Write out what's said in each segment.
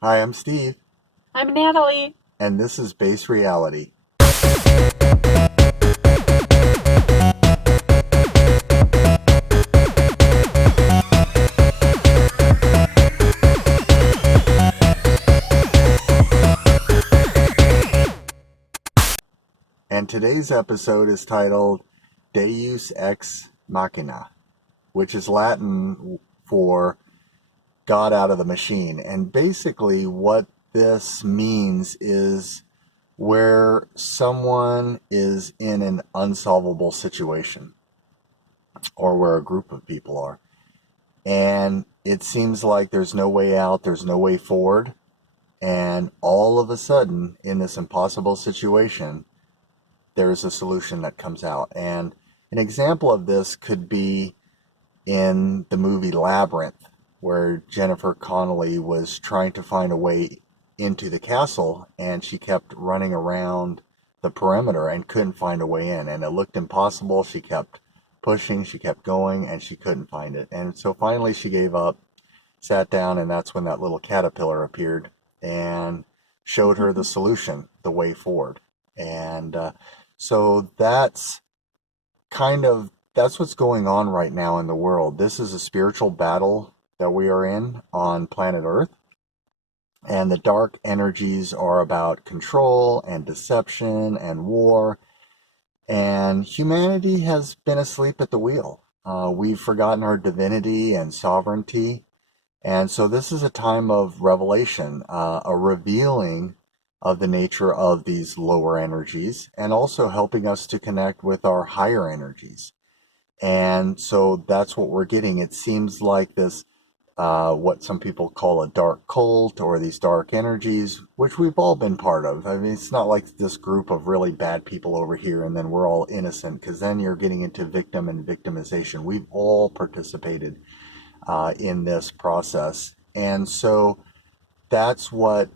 Hi, I'm Steve, I'm Natalie. and this is Base Reality. And today's episode is titled Deus Ex Machina, which is Latin for God out of the machine. And basically, what this means is where someone is in an unsolvable situation, or where a group of people are. And it seems like there's no way out, there's no way forward. And all of a sudden, in this impossible situation, there's a solution that comes out. And an example of this could be in the movie Labyrinth, where Jennifer Connelly was trying to find a way into the castle, and she kept running around the perimeter and couldn't find a way in. And it looked impossible. She kept pushing, she kept going, and she couldn't find it. And so finally she gave up, sat down, and that's when that little caterpillar appeared and showed her the solution, the way forward. And so that's what's going on right now in the world. This is a spiritual battle that we are in on planet Earth. And the dark energies are about control and deception and war. And humanity has been asleep at the wheel. We've forgotten our divinity and sovereignty. And so this is a time of revelation, a revealing of the nature of these lower energies, and also helping us to connect with our higher energies. And so that's what we're getting. It seems like this, what some people call a dark cult, or these dark energies, which we've all been part of. I mean, it's not like this group of really bad people over here and then we're all innocent, because then you're getting into victim and victimization. We've all participated in this process. And so that's what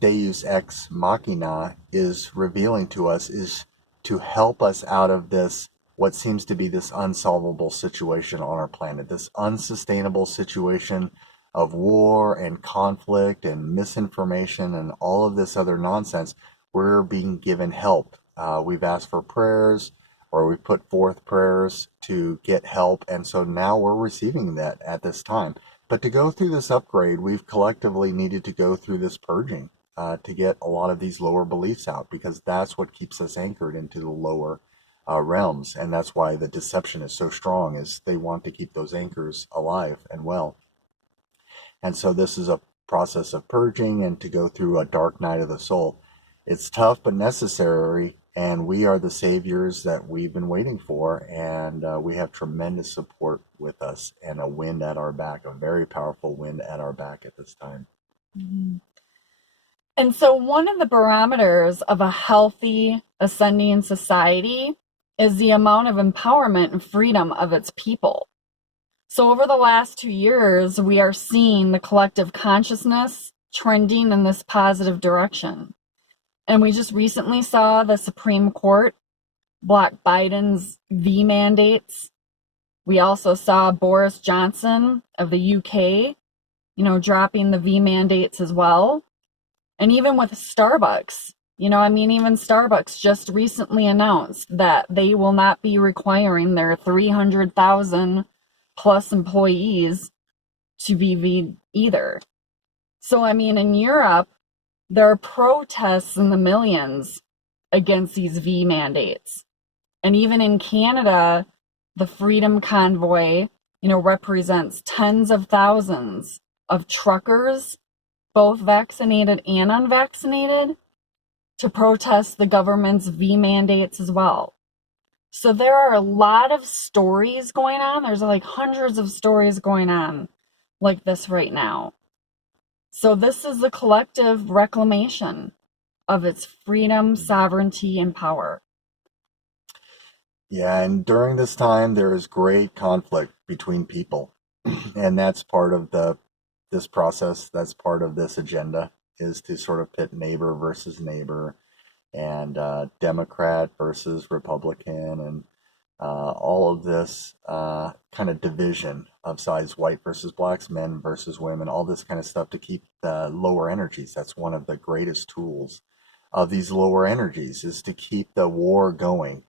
Deus Ex Machina is revealing to us, is to help us out of this, what seems to be this unsolvable situation on our planet, this unsustainable situation of war and conflict and misinformation and all of this other nonsense. We're being given help. We've asked for prayers, or we put forth prayers to get help, and so now we're receiving that at this time. But to go through this upgrade, we've collectively needed to go through this purging to get a lot of these lower beliefs out, because that's what keeps us anchored into the lower realms. And that's why the deception is so strong, is they want to keep those anchors alive and well. And so this is a process of purging and to go through a dark night of the soul. It's tough but necessary, and we are the saviors that we've been waiting for. And we have tremendous support with us, and a wind at our back, a very powerful wind at our back at this time. Mhm. And so, one of the barometers of a healthy, ascending society is the amount of empowerment and freedom of its people. So, over the last 2 years, we are seeing the collective consciousness trending in this positive direction. And we just recently saw the Supreme Court block Biden's V mandates. We also saw Boris Johnson of the UK, dropping the V mandates as well. And even with Starbucks, even Starbucks just recently announced that they will not be requiring their 300,000 plus employees to be V either. So, in Europe, there are protests in the millions against these V mandates. And even in Canada, the Freedom Convoy, represents tens of thousands of truckers, both vaccinated and unvaccinated, to protest the government's V mandates as well. So there are a lot of stories going on. There's like hundreds of stories going on like this right now. So this is the collective reclamation of its freedom, sovereignty, and power. Yeah, and during this time there is great conflict between people. And that's part of this process, that's part of this agenda, is to sort of pit neighbor versus neighbor, and Democrat versus Republican, and all of this kind of division of sides, white versus blacks, men versus women, all this kind of stuff to keep the lower energies. That's one of the greatest tools of these lower energies, is to keep the war going.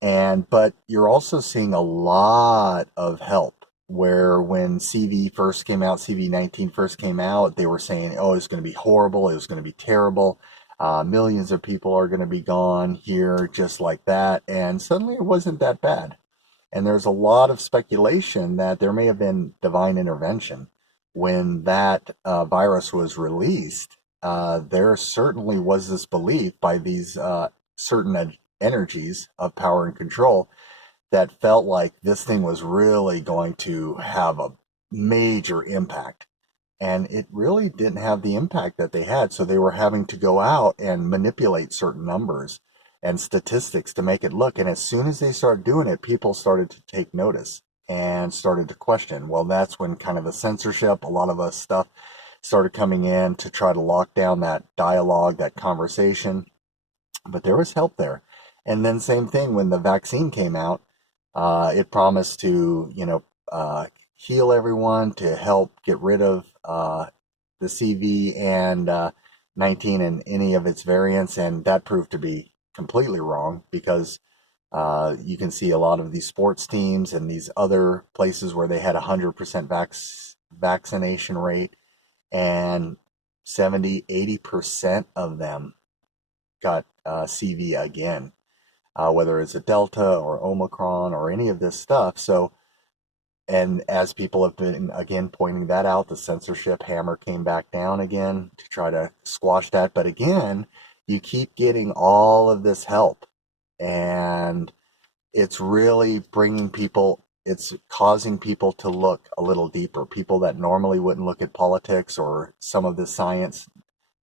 But you're also seeing a lot of help, where when CV first came out, CV-19 first came out, they were saying, oh, it's going to be horrible, it was going to be terrible, millions of people are going to be gone here just like that. And suddenly it wasn't that bad. And there's a lot of speculation that there may have been divine intervention when that virus was released. There certainly was this belief by these certain energies of power and control that felt like this thing was really going to have a major impact. And it really didn't have the impact that they had. So they were having to go out and manipulate certain numbers and statistics to make it look. And as soon as they started doing it, people started to take notice and started to question. Well, that's when kind of the censorship, a lot of us stuff started coming in to try to lock down that dialogue, that conversation. But there was help there. And then same thing when the vaccine came out, it promised to, heal everyone, to help get rid of the CV and 19 and any of its variants, and that proved to be completely wrong, because you can see a lot of these sports teams and these other places where they had 100% vaccination rate, and 70-80% of them got CV again, whether it's a Delta or Omicron or any of this stuff. So, and as people have been again pointing that out, the censorship hammer came back down again to try to squash that. But again, you keep getting all of this help, and it's really bringing people, it's causing people to look a little deeper. People that normally wouldn't look at politics or some of this science.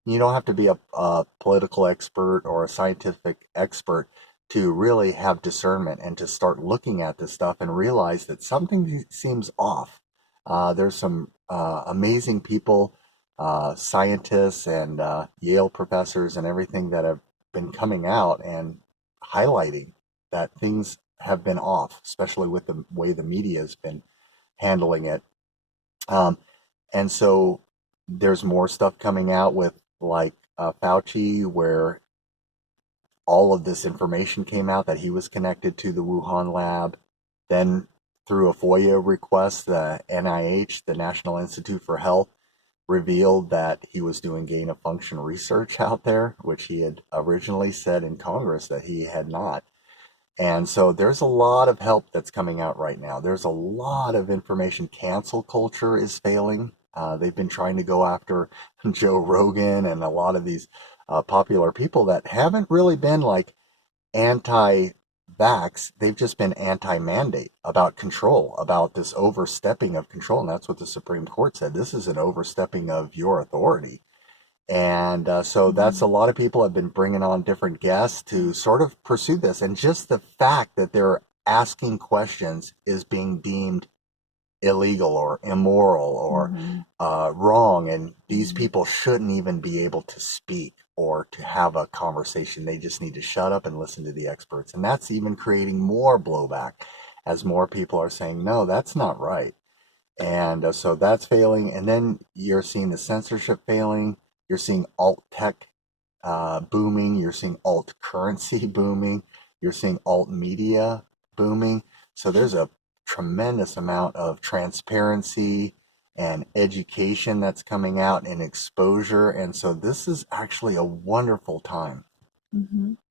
You don't have to be a political expert or a scientific expert to really have discernment and to start looking at this stuff and realize that something seems off. There's some amazing people, scientists and Yale professors and everything, that have been coming out and highlighting that things have been off, especially with the way the media has been handling it. Um, and so there's more stuff coming out with, like, Fauci, where all of this information came out that he was connected to the Wuhan lab. Then through a FOIA request, the NIH, the National Institute for Health, revealed that he was doing gain of function research out there, which he had originally said in Congress that he had not. And so there's a lot of help that's coming out right now. There's a lot of information. Cancel culture is failing. They've been trying to go after Joe Rogan and a lot of these popular people that haven't really been like anti-vax. They've just been anti-mandate, about control, about this overstepping of control. And that's what the Supreme Court said. This is an overstepping of your authority. And so that's a lot of people have been bringing on different guests to sort of pursue this. And just the fact that they're asking questions is being deemed illegal or immoral or wrong. And these people shouldn't even be able to speak or to have a conversation. They just need to shut up and listen to the experts. And that's even creating more blowback, as more people are saying, no, that's not right. And so that's failing. And then you're seeing the censorship failing. You're seeing alt tech booming. You're seeing alt currency booming. You're seeing alt media booming. So there's a tremendous amount of transparency and education that's coming out, and exposure. And so this is actually a wonderful time.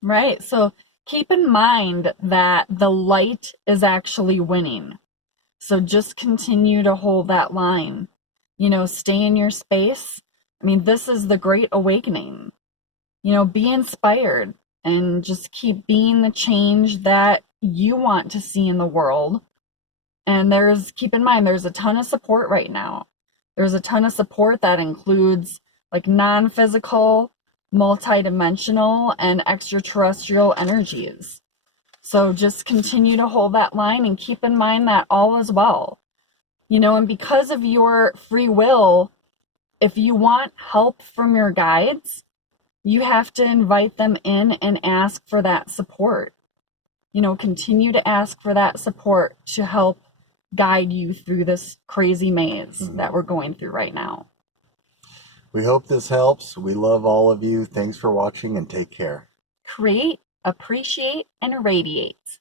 Right. So keep in mind that the light is actually winning. So just continue to hold that line. Stay in your space. I mean, this is the great awakening. Be inspired and just keep being the change that you want to see in the world. And keep in mind, there's a ton of support right now. There's a ton of support that includes like non-physical, multidimensional, and extraterrestrial energies. So just continue to hold that line and keep in mind that all is well. And because of your free will, if you want help from your guides, you have to invite them in and ask for that support. continue to ask for that support to help guide you through this crazy maze that we're going through right now. We hope this helps. We love all of you. Thanks for watching and take care. Create, appreciate, and radiate.